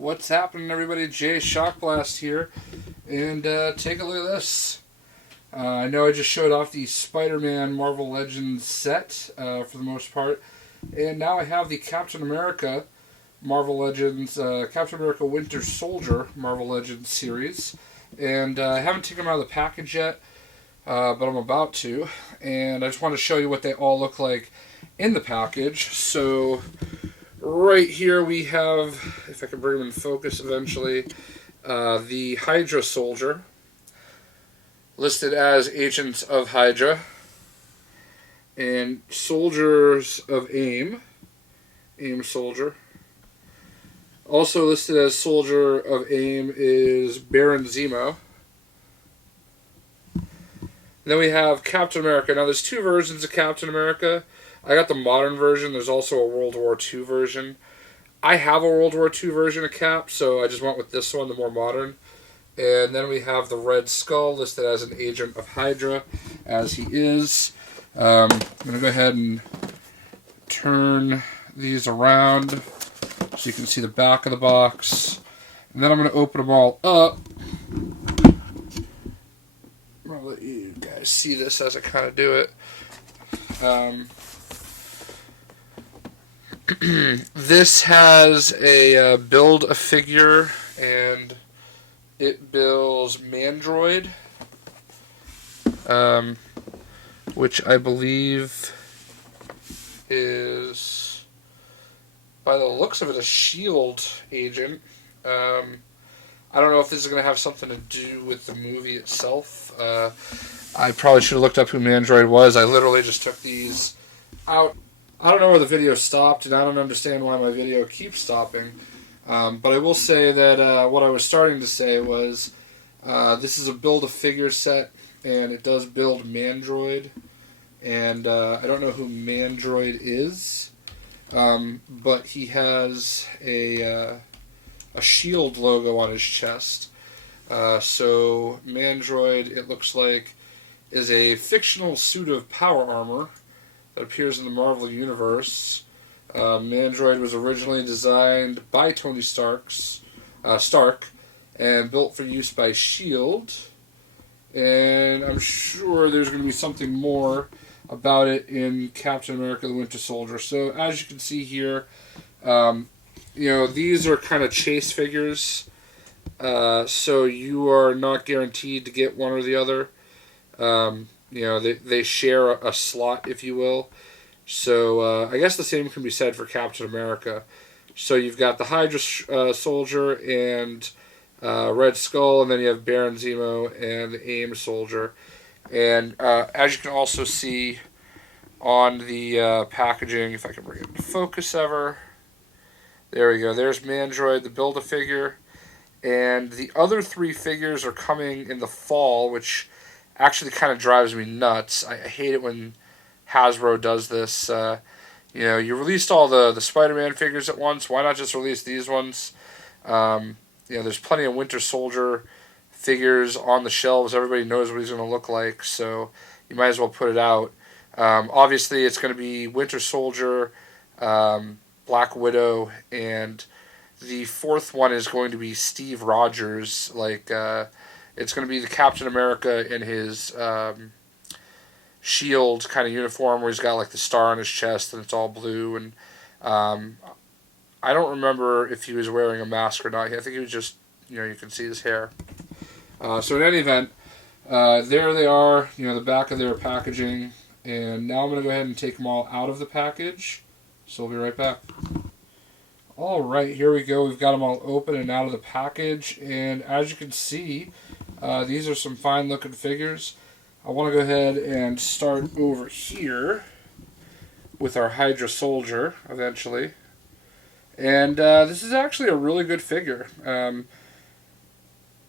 What's happening, everybody? Jay Shockblast here, and take a look at this. I know I just showed off the Spider-Man Marvel Legends set for the most part, and now I have the Captain America Marvel Legends, Captain America Winter Soldier Marvel Legends series, and I haven't taken them out of the package yet, but I'm about to, and I just want to show you what they all look like in the package. So right here we have, if I can bring them in focus eventually, the Hydra Soldier, listed as Agents of Hydra, and Soldiers of AIM Soldier. Also listed as Soldier of AIM is Baron Zemo. Then we have Captain America. Now there's two versions of Captain America. I got the modern version. There's also a World War II version. I have a World War II version of Cap, so I just went with this one, the more modern. And then we have the Red Skull listed as an agent of Hydra, as he is. I'm going to go ahead and turn these around so you can see the back of the box. And then I'm going to open them all up. I'm going to let you guys see this as I kind of do it. This has a build-a-figure, and it builds Mandroid, which I believe is, by the looks of it, a S.H.I.E.L.D. agent. I don't know if this is going to have something to do with the movie itself. I probably should have looked up who Mandroid was. I literally just took these out. I don't know where the video stopped, and I don't understand why my video keeps stopping. But I will say that what I was starting to say was this is a build-a-figure set, and it does build Mandroid. And I don't know who Mandroid is, but he has a S.H.I.E.L.D. logo on his chest. So Mandroid, it looks like, is a fictional suit of power armor that appears in the Marvel Universe. Mandroid was originally designed by Tony Stark and built for use by S.H.I.E.L.D. And I'm sure there's going to be something more about it in Captain America the Winter Soldier. So as you can see here, these are kind of chase figures. So you are not guaranteed to get one or the other. They share a slot, if you will. So I guess the same can be said for Captain America. So you've got the Hydra Soldier and Red Skull, and then you have Baron Zemo and the AIM Soldier. And as you can also see on the packaging, if I can bring it into focus ever, there we go. There's Mandroid, the Build-A-Figure. And the other three figures are coming in the fall, which actually kind of drives me nuts. I hate it when Hasbro does this. You released all the Spider-Man figures at once. Why not just release these ones? There's plenty of Winter Soldier figures on the shelves. Everybody knows what he's going to look like, so you might as well put it out. Obviously, it's going to be Winter Soldier, Black Widow, and the fourth one is going to be Steve Rogers. It's going to be the Captain America in his S.H.I.E.L.D. kind of uniform where he's got like the star on his chest and it's all blue. And I don't remember if he was wearing a mask or not. I think he was just, you can see his hair. So in any event, there they are, the back of their packaging. And now I'm going to go ahead and take them all out of the package. So we'll be right back. Alright, here we go. We've got them all open and out of the package. And as you can see, these are some fine looking figures. I want to go ahead and start over here with our Hydra Soldier eventually. And this is actually a really good figure.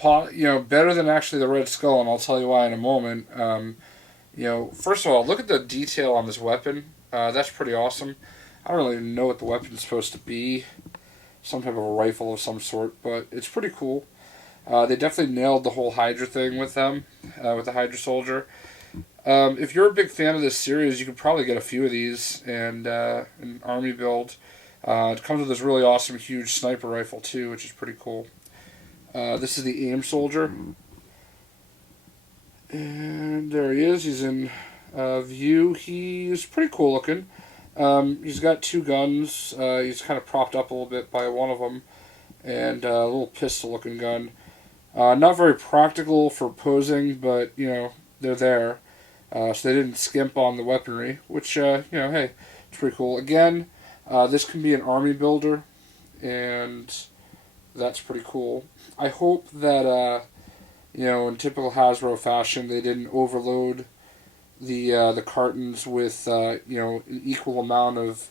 Better than actually the Red Skull, and I'll tell you why in a moment. First of all, look at the detail on this weapon. That's pretty awesome. I don't really know what the weapon's supposed to be. Some type of a rifle of some sort, but it's pretty cool. They definitely nailed the whole Hydra thing with them, with the Hydra Soldier. If you're a big fan of this series, you could probably get a few of these and an army build. It comes with this really awesome, huge sniper rifle too, which is pretty cool. This is the aim soldier. And there he is. He's in view. He's pretty cool looking. He's got two guns. He's kind of propped up a little bit by one of them. And a little pistol-looking gun. Not very practical for posing, but, they're there. So they didn't skimp on the weaponry, which, hey, it's pretty cool. Again, this can be an army builder, and that's pretty cool. I hope that, in typical Hasbro fashion, they didn't overload the cartons with, an equal amount of,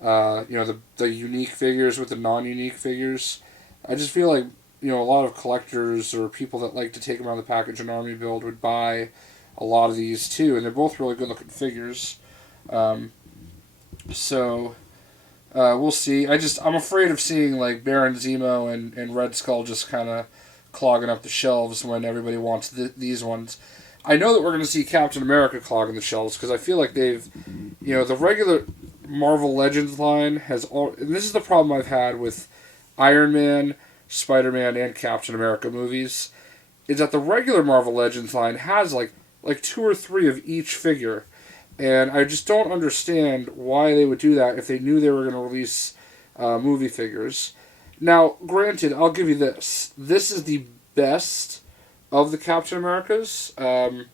the unique figures with the non-unique figures. I just feel like, a lot of collectors or people that like to take them out of the package and army build would buy a lot of these too, and they're both really good looking figures. So we'll see. I'm afraid of seeing like Baron Zemo and Red Skull just kind of clogging up the shelves when everybody wants these ones. I know that we're going to see Captain America clogging the shelves because I feel like they've, the regular Marvel Legends line has all, and this is the problem I've had with Iron Man, Spider-Man, and Captain America movies, is that the regular Marvel Legends line has like 2 or 3 of each figure, and I just don't understand why they would do that if they knew they were going to release movie figures. Now, granted, I'll give you this. This is the best of the Captain Americas. The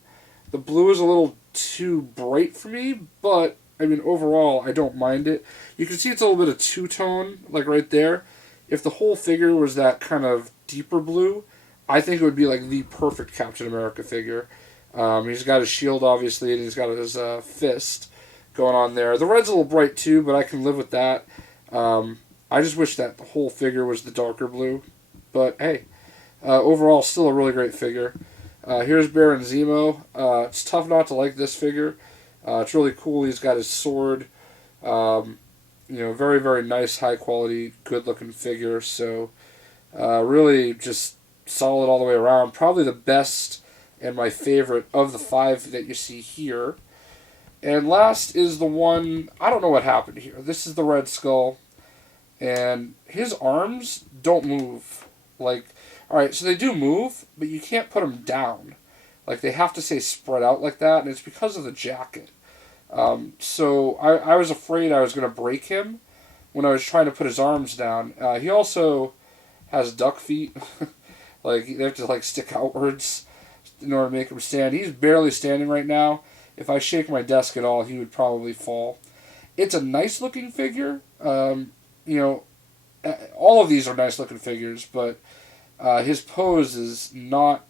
blue is a little too bright for me, but, overall, I don't mind it. You can see it's a little bit of two-tone, like right there. If the whole figure was that kind of deeper blue, I think it would be like the perfect Captain America figure. He's got his shield, obviously, and he's got his fist going on there. The red's a little bright, too, but I can live with that. I just wish that the whole figure was the darker blue. But, hey, overall, still a really great figure. Here's Baron Zemo. It's tough not to like this figure. It's really cool. He's got his sword. Very, very nice, high-quality, good-looking figure. So, really just solid all the way around. Probably the best and my favorite of the 5 that you see here. And last is the one, I don't know what happened here. This is the Red Skull. And his arms don't move. Alright, so they do move, but you can't put them down. They have to stay spread out like that, and it's because of the jacket. So I was afraid I was going to break him when I was trying to put his arms down. He also has duck feet. They have to stick outwards in order to make him stand. He's barely standing right now. If I shake my desk at all, he would probably fall. It's a nice looking figure. All of these are nice looking figures, but his pose is not,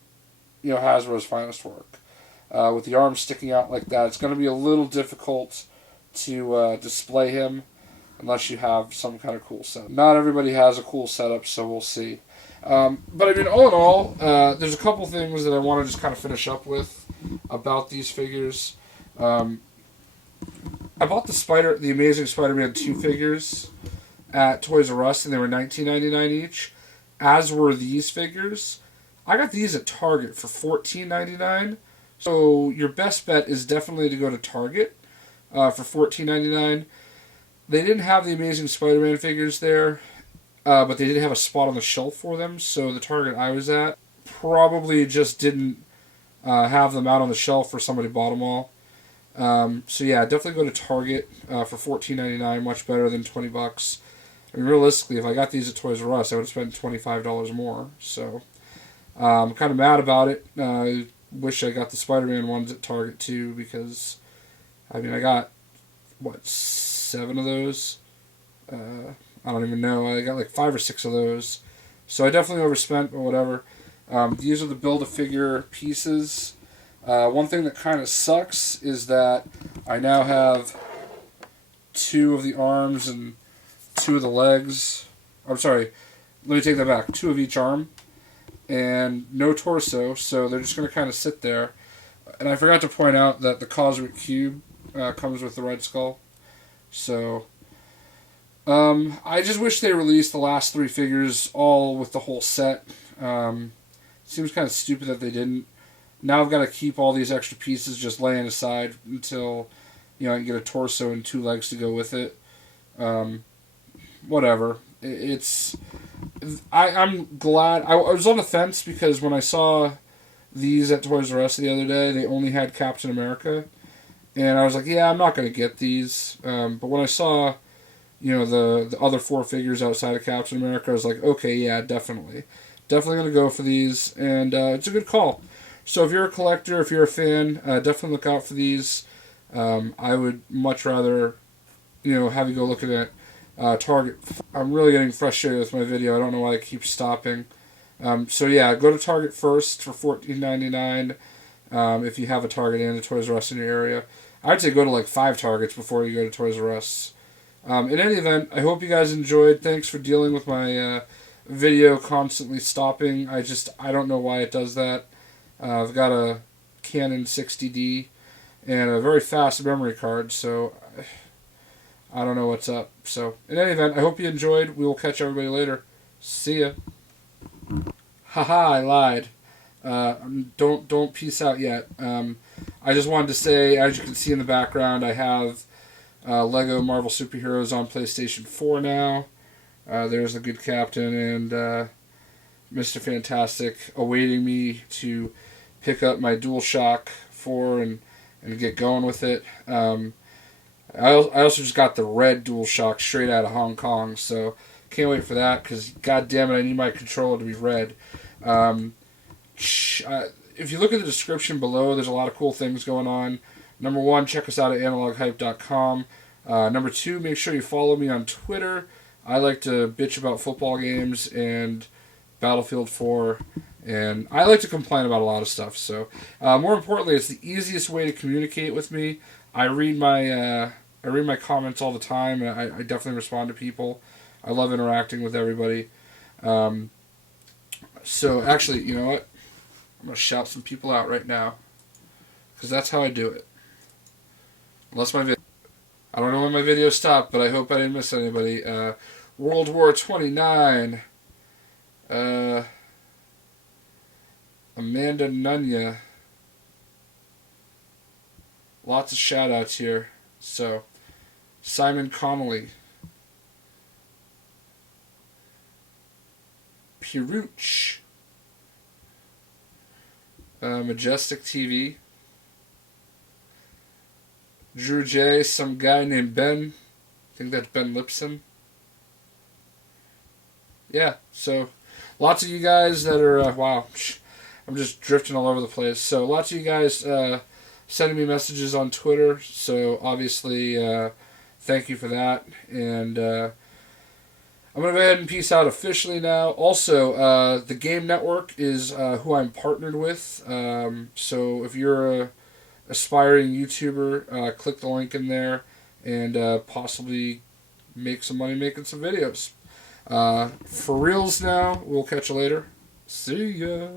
Hasbro's finest work. With the arms sticking out like that, it's going to be a little difficult to display him unless you have some kind of cool setup. Not everybody has a cool setup, so we'll see. But all in all, there's a couple things that I want to just kind of finish up with about these figures. I bought the Amazing Spider-Man 2 figures at Toys R Us, and they were $19.99 each, as were these figures. I got these at Target for $14.99. So your best bet is definitely to go to Target for $14.99. They didn't have the Amazing Spider-Man figures there, but they did have a spot on the shelf for them. So the Target I was at probably just didn't have them out on the shelf, or somebody bought them all. So yeah, definitely go to Target for $14.99, much better than $20. Realistically, if I got these at Toys R Us, I would have spent $25 more. So I'm kind of mad about it. Wish I got the Spider-Man ones at Target too, because I got 7 of those. I don't even know. I got 5 or 6 of those, so I definitely overspent, but whatever. These are the Build-A-Figure pieces. One thing that kind of sucks is that I now have 2 of the arms and 2 of the legs. I'm sorry, let me take that back. 2 of each arm and no torso, so they're just going to kind of sit there. And I forgot to point out that the Cosmic Cube comes with the Red Skull. So I just wish they released the last 3 figures all with the whole set. Seems kind of stupid that they didn't. Now I've got to keep all these extra pieces just laying aside until I can get a torso and 2 legs to go with it. whatever. I'm glad. I was on the fence because when I saw these at Toys R Us the other day, they only had Captain America. And I was like, yeah, I'm not going to get these. But when I saw, the other 4 figures outside of Captain America, I was like, okay, yeah, definitely. Definitely going to go for these. And it's a good call. So if you're a collector, if you're a fan, definitely look out for these. I would much rather, have you go looking at Target. I'm really getting frustrated with my video. I don't know why I keep stopping. So yeah, go to Target first for $14.99 if you have a Target and a Toys R Us in your area. I'd say go to like 5 Targets before you go to Toys R Us. In any event, I hope you guys enjoyed. Thanks for dealing with my video constantly stopping. I don't know why it does that. I've got a Canon 60D and a very fast memory card, so I don't know what's up. So, in any event, I hope you enjoyed. We will catch everybody later. See ya. Haha, I lied. Don't peace out yet. I just wanted to say, as you can see in the background, I have Lego Marvel Superheroes on PlayStation 4 now. There's the good Captain and Mr. Fantastic awaiting me to pick up my DualShock 4 and get going with it. I also just got the red DualShock straight out of Hong Kong, so can't wait for that, because god damn it, I need my controller to be red. If you look at the description below, there's a lot of cool things going on. Number 1, check us out at analoghype.com. Number 2, make sure you follow me on Twitter. I like to bitch about football games and Battlefield 4, and I like to complain about a lot of stuff. So, more importantly, it's the easiest way to communicate with me. I read my comments all the time, and I definitely respond to people. I love interacting with everybody. So, actually, you know what? I'm going to shout some people out right now, because that's how I do it. Unless my video... I don't know when my video stopped, but I hope I didn't miss anybody. World War 29. Amanda Nunya. Lots of shout-outs here. So, Simon Connolly. Piruch. Majestic TV. Drew J. Some guy named Ben. I think that's Ben Lipson. Yeah, so lots of you guys that are... wow, I'm just drifting all over the place. So lots of you guys sending me messages on Twitter. So obviously, thank you for that. And I'm going to go ahead and peace out officially now. Also, the Game Network is who I'm partnered with. So if you're a aspiring YouTuber, click the link in there and possibly make some money making some videos. For reals now, we'll catch you later. See ya.